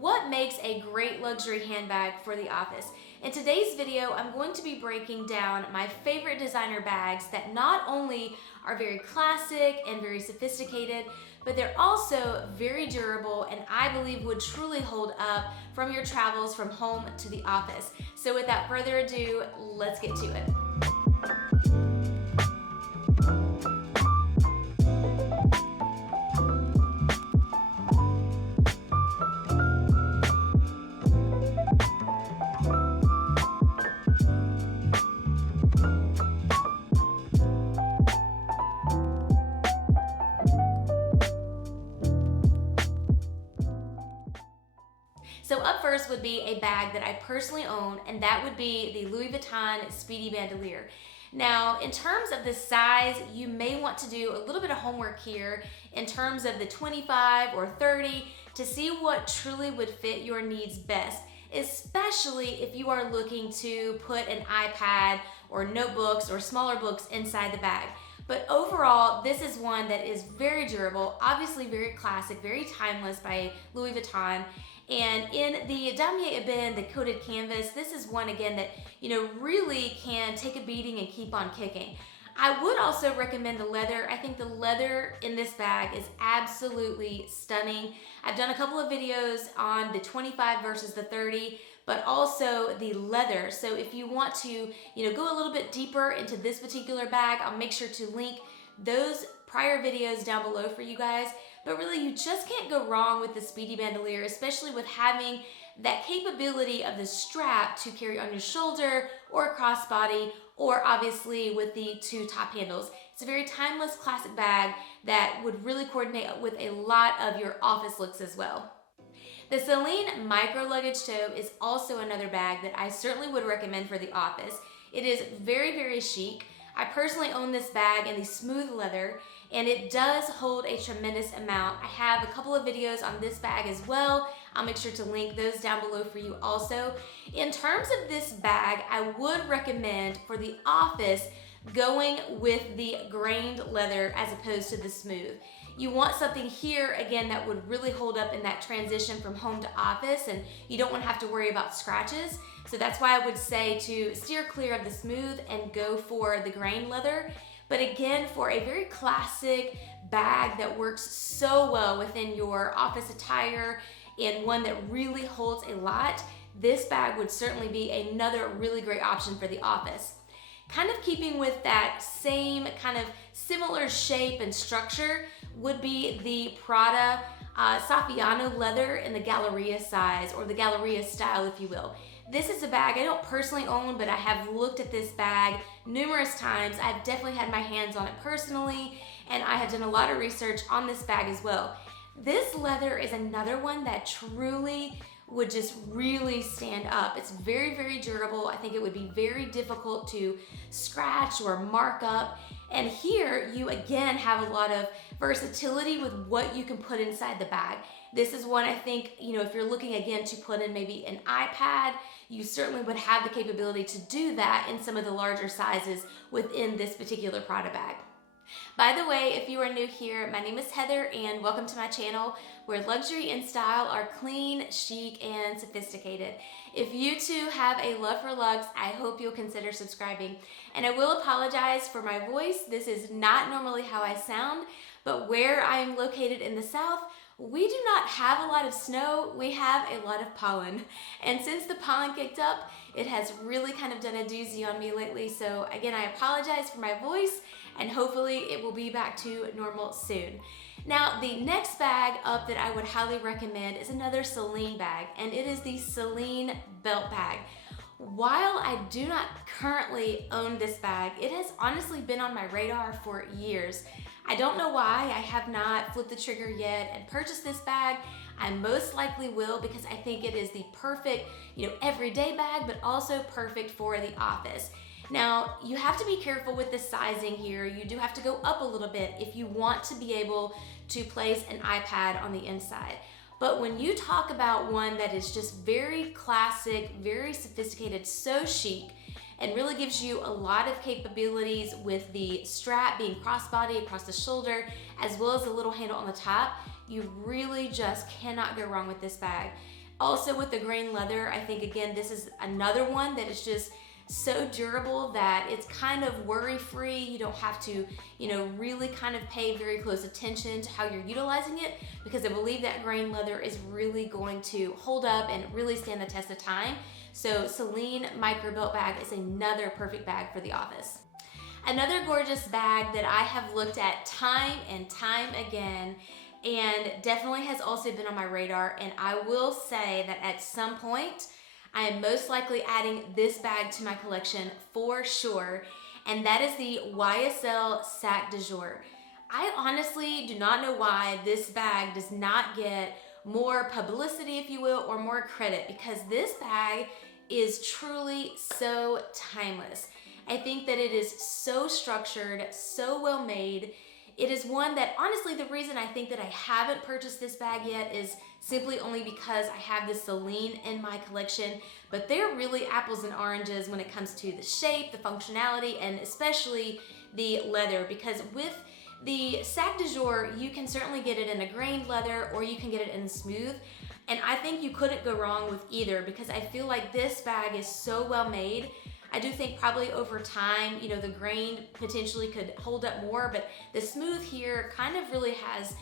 what makes a great luxury handbag for the office. In today's video, I'm going to be breaking down my favorite designer bags that not only are very classic and very sophisticated, but they're also very durable and I believe would truly hold up from your travels from home to the office. So without further ado, let's get to it. So up first would be a bag that I personally own, and that would be the Louis Vuitton Speedy bandolier. Now, in terms of the size, you may want to do a little bit of homework here in terms of the 25 or 30 to see what truly would fit your needs best, especially if you are looking to put an iPad or notebooks or smaller books inside the bag. But overall, this is one that is very durable, obviously very classic, very timeless by Louis Vuitton. And in the Damier Ebene, the coated canvas, this is one again that, really can take a beating and keep on kicking. I would also recommend the leather. I think the leather in this bag is absolutely stunning. I've done a couple of videos on the 25 versus the 30, but also the leather. So if you want to, go a little bit deeper into this particular bag, I'll make sure to link those prior videos down below for you guys. But really, you just can't go wrong with the Speedy bandolier, especially with having that capability of the strap to carry on your shoulder or crossbody, or obviously with the two top handles. It's a very timeless classic bag that would really coordinate with a lot of your office looks as well. The Celine micro luggage tote is also another bag that I certainly would recommend for the office. It is very, very chic. I personally own this bag in the smooth leather, and it does hold a tremendous amount. I have a couple of videos on this bag as well. I'll make sure to link those down below for you also. In terms of this bag, I would recommend for the office going with the grained leather as opposed to the smooth. You want something here, again, that would really hold up in that transition from home to office, and you don't want to have to worry about scratches. So that's why I would say to steer clear of the smooth and go for the grain leather. But again, for a very classic bag that works so well within your office attire and one that really holds a lot, this bag would certainly be another really great option for the office. Kind of keeping with that same kind of similar shape and structure would be the Prada Saffiano leather in the Galleria size, or the Galleria style, if you will. This is a bag I don't personally own, but I have looked at this bag numerous times. I've definitely had my hands on it personally, and I have done a lot of research on this bag as well. This leather is another one that truly would just really stand up. It's very, very durable. I think it would be very difficult to scratch or mark up. And here you again have a lot of versatility with what you can put inside the bag. This is one I think, if you're looking again to put in maybe an iPad, you certainly would have the capability to do that in some of the larger sizes within this particular Prada bag. By the way, if you are new here, my name is Heather and welcome to my channel where luxury and style are clean, chic, and sophisticated. If you too have a love for luxe, I hope you'll consider subscribing. And I will apologize for my voice. This is not normally how I sound, but where I am located in the South, we do not have a lot of snow, we have a lot of pollen. And since the pollen kicked up, it has really kind of done a doozy on me lately. So again, I apologize for my voice, and hopefully it will be back to normal soon. Now, the next bag up that I would highly recommend is another Celine bag, and it is the Celine belt bag. While I do not currently own this bag, it has honestly been on my radar for years. I don't know why I have not flipped the trigger yet and purchased this bag. I most likely will, because I think it is the perfect, everyday bag, but also perfect for the office. Now, you have to be careful with the sizing here. You do have to go up a little bit if you want to be able to place an iPad on the inside. But when you talk about one that is just very classic, very sophisticated, so chic, and really gives you a lot of capabilities with the strap being crossbody across the shoulder, as well as the little handle on the top, you really just cannot go wrong with this bag. Also with the grain leather, I think again, this is another one that is just so durable that it's kind of worry-free. You don't have to, really kind of pay very close attention to how you're utilizing it, because I believe that grain leather is really going to hold up and really stand the test of time. So Celine micro belt bag is another perfect bag for the office. Another gorgeous bag that I have looked at time and time again, and definitely has also been on my radar, and I will say that at some point I am most likely adding this bag to my collection for sure, and that is the YSL Sac de Jour. I honestly do not know why this bag does not get more publicity, if you will, or more credit, because this bag is truly so timeless. I think that it is so structured, so well made. It is one that, honestly, the reason I think that I haven't purchased this bag yet is simply only because I have this Celine in my collection, but they're really apples and oranges when it comes to the shape, the functionality, and especially the leather, because with the Sac de Jour, you can certainly get it in a grained leather or you can get it in smooth. And I think you couldn't go wrong with either, because I feel like this bag is so well made. I do think probably over time, the grain potentially could hold up more, but the smooth here kind of really has,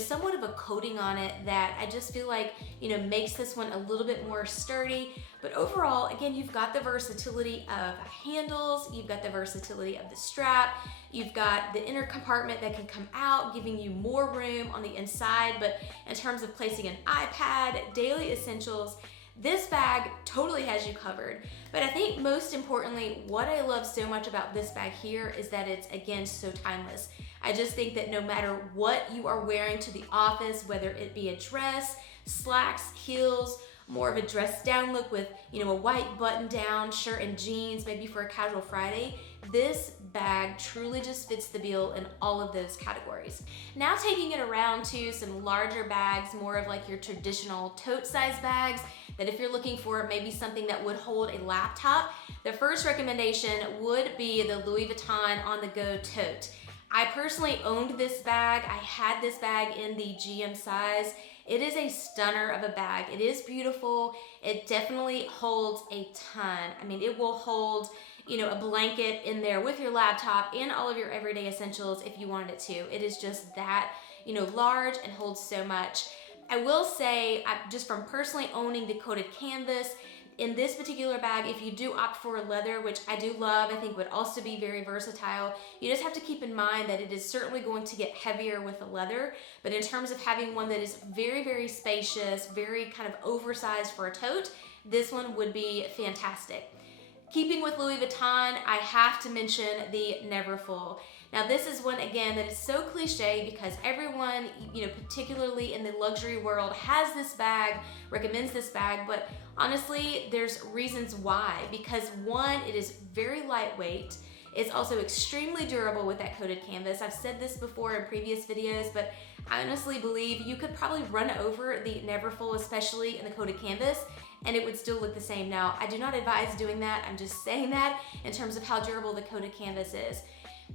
somewhat of a coating on it that I just feel like, makes this one a little bit more sturdy. But overall, again, you've got the versatility of handles, you've got the versatility of the strap, you've got the inner compartment that can come out, giving you more room on the inside. But in terms of placing an iPad, daily essentials, this bag totally has you covered. But I think most importantly, what I love so much about this bag here is that it's, again, so timeless. I just think that no matter what you are wearing to the office, whether it be a dress, slacks, heels, more of a dressed down look with, a white button down shirt and jeans, maybe for a casual Friday, this bag truly just fits the bill in all of those categories. Now taking it around to some larger bags, more of like your traditional tote size bags, that if you're looking for maybe something that would hold a laptop, the first recommendation would be the Louis Vuitton On The Go tote. I personally owned this bag. I had this bag in the GM size. It is a stunner of a bag. It is beautiful. It definitely holds a ton. I mean, it will hold, a blanket in there with your laptop and all of your everyday essentials if you wanted it to. It is just that, large and holds so much. I will say, just from personally owning the coated canvas, in this particular bag, if you do opt for leather, which I do love, I think would also be very versatile, you just have to keep in mind that it is certainly going to get heavier with the leather. But in terms of having one that is very, very spacious, very kind of oversized for a tote, this one would be fantastic. Keeping with Louis Vuitton, I have to mention the Neverfull. Now this is one, again, that is so cliche because everyone, particularly in the luxury world, has this bag, recommends this bag, but honestly, there's reasons why. Because one, it is very lightweight. It's also extremely durable with that coated canvas. I've said this before in previous videos, but I honestly believe you could probably run over the Neverfull, especially in the coated canvas, and it would still look the same. Now, I do not advise doing that. I'm just saying that in terms of how durable the coated canvas is.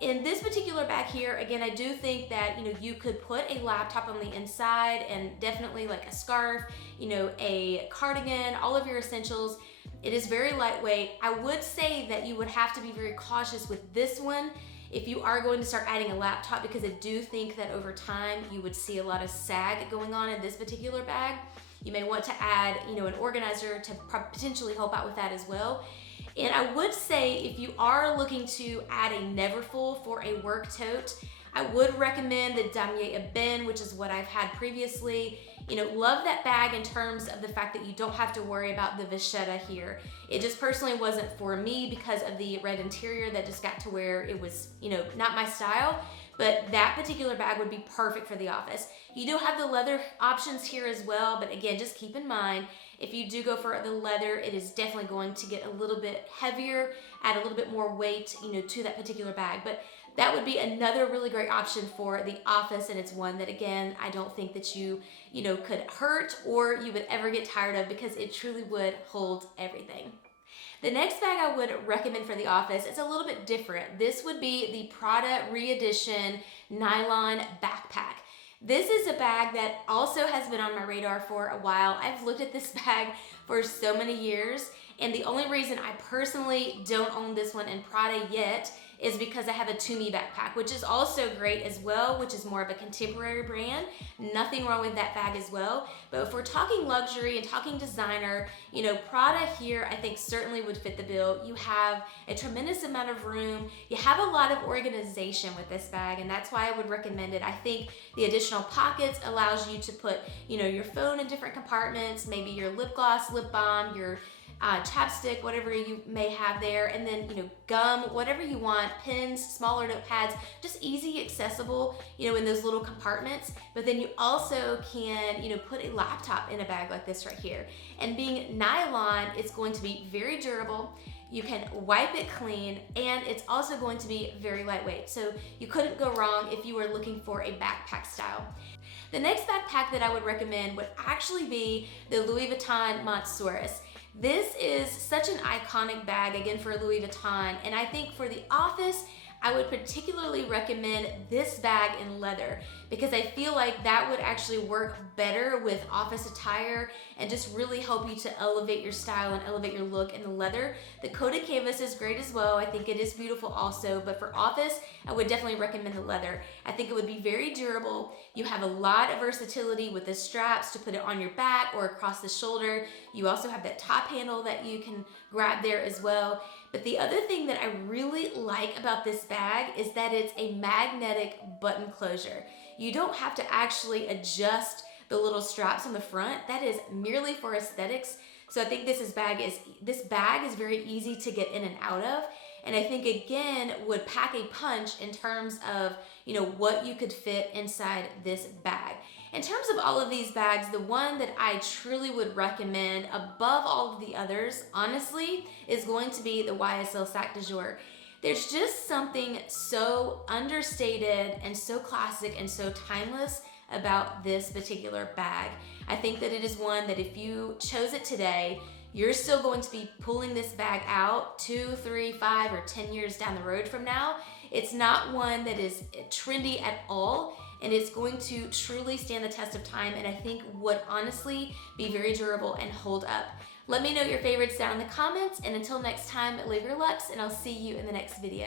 In this particular bag here, again, I do think that, you could put a laptop on the inside and definitely like a scarf, a cardigan, all of your essentials. It is very lightweight. I would say that you would have to be very cautious with this one if you are going to start adding a laptop, because I do think that over time you would see a lot of sag going on in this particular bag. You may want to add, an organizer to potentially help out with that as well. And I would say if you are looking to add a Neverfull for a work tote, I would recommend the Damier Ebene, which is what I've had previously. Love that bag in terms of the fact that you don't have to worry about the vachetta here. It just personally wasn't for me because of the red interior that just got to where it was, not my style. But that particular bag would be perfect for the office. You do have the leather options here as well, but again, just keep in mind, if you do go for the leather, it is definitely going to get a little bit heavier, add a little bit more weight, to that particular bag. But that would be another really great option for the office, and it's one that, again, I don't think that you could hurt or you would ever get tired of, because it truly would hold everything. The next bag I would recommend for the office is a little bit different. This would be the Prada Re-Edition Nylon Backpack. This is a bag that also has been on my radar for a while. I've looked at this bag for so many years, and the only reason I personally don't own this one in Prada yet is because I have a Tumi backpack, which is also great as well, which is more of a contemporary brand. Nothing wrong with that bag as well. But if we're talking luxury and talking designer, you know, Prada here I think certainly would fit the bill. You have a tremendous amount of room. You have a lot of organization with this bag, and that's why I would recommend it. I think the additional pockets allows you to put, you know, your phone in different compartments, maybe your lip gloss, lip balm, your chapstick, whatever you may have there, and then, you know, gum, whatever you want, pens, smaller notepads, just easy, accessible, you know, in those little compartments. But then you also can, you know, put a laptop in a bag like this right here. And being nylon, it's going to be very durable. You can wipe it clean, and it's also going to be very lightweight. So you couldn't go wrong if you were looking for a backpack style. The next backpack that I would recommend would actually be the Louis Vuitton Montsoris. This is such an iconic bag, again, for Louis Vuitton, and I think for the office, I would particularly recommend this bag in leather because I feel like that would actually work better with office attire and just really help you to elevate your style and elevate your look in the leather. The coated canvas is great as well. I think it is beautiful also, but for office, I would definitely recommend the leather. I think it would be very durable. You have a lot of versatility with the straps to put it on your back or across the shoulder. You also have that top handle that you can grab there as well. But the other thing that I really like about this bag is that it's a magnetic button closure. You don't have to actually adjust the little straps on the front. That is merely for aesthetics. So I think this bag is very easy to get in and out of. And I think again would pack a punch in terms of, you know, what you could fit inside this bag. In terms of all of these bags, the one that I truly would recommend above all of the others, honestly, is going to be the YSL Sac de Jour. There's just something so understated and so classic and so timeless about this particular bag. I think that it is one that if you chose it today, you're still going to be pulling this bag out 2, 3, 5, or 10 years down the road from now. It's not one that is trendy at all, and it's going to truly stand the test of time, and I think would honestly be very durable and hold up. Let me know your favorites down in the comments, and until next time, live your Luxe, and I'll see you in the next video.